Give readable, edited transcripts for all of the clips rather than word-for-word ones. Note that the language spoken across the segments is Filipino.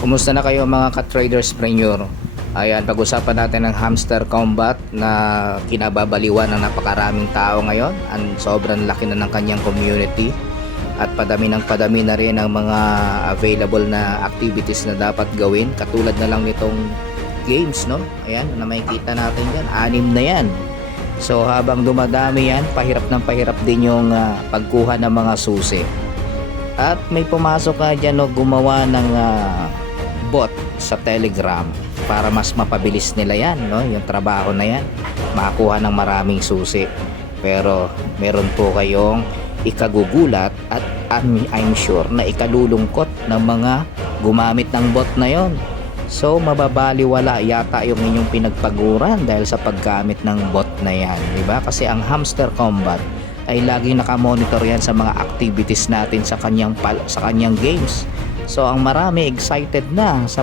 Kumusta na kayo mga ka-traders preneur? Ayan, pag-usapan natin ng hamster combat na kinababaliwan ng napakaraming tao ngayon. Sobrang laki na ng kanyang community at padami na rin ang mga available na activities na dapat gawin, katulad na lang nitong games, no? Ayan, na makikita natin dyan, 6 na yan. So habang dumadami yan, pahirap din yung pagkuha ng mga susi. At may pumasok nga dyan, no, gumawa ng bot sa Telegram para mas mapabilis nila yan, no? Yung trabaho na yan, makakuha ng maraming susi. Pero meron po kayong ikagugulat at I'm sure na ikalulungkot ng mga gumamit ng bot na yon. So mababaliwala yata yung inyong pinagpaguran dahil sa paggamit ng bot na yan, di ba? Kasi ang hamster combat ay laging nakamonitor yan sa mga activities natin sa kanyang games. So ang marami excited na sa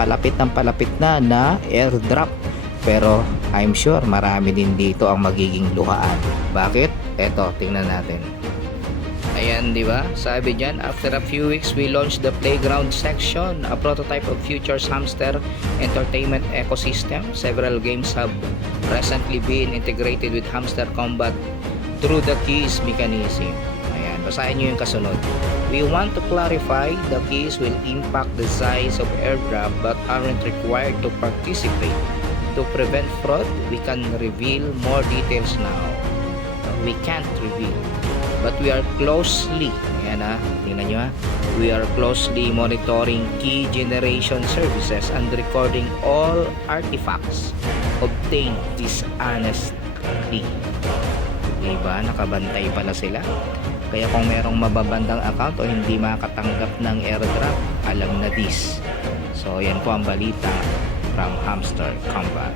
palapit na airdrop. Pero I'm sure marami din dito ang magiging luhaan. Bakit? Eto, tingnan natin. Ayan, di ba? Sabi diyan, after a few weeks, we launched the playground section, a prototype of Future's hamster entertainment ecosystem. Several games have recently been integrated with hamster combat through the keys mechanism. Ayan, basahin nyo yung kasunod. We want to clarify the keys will impact the size of airdrop but aren't required to participate. To prevent fraud, we can reveal more details now. We can't reveal, but we are closely, ayan tingnan nyo we are closely monitoring key generation services and recording all artifacts obtained dishonestly. Diba? Nakabantay pala sila. Kaya kung merong mababandang account o hindi makatanggap ng airdrop, alam na this. So yan po ang balita from Hamster Combat.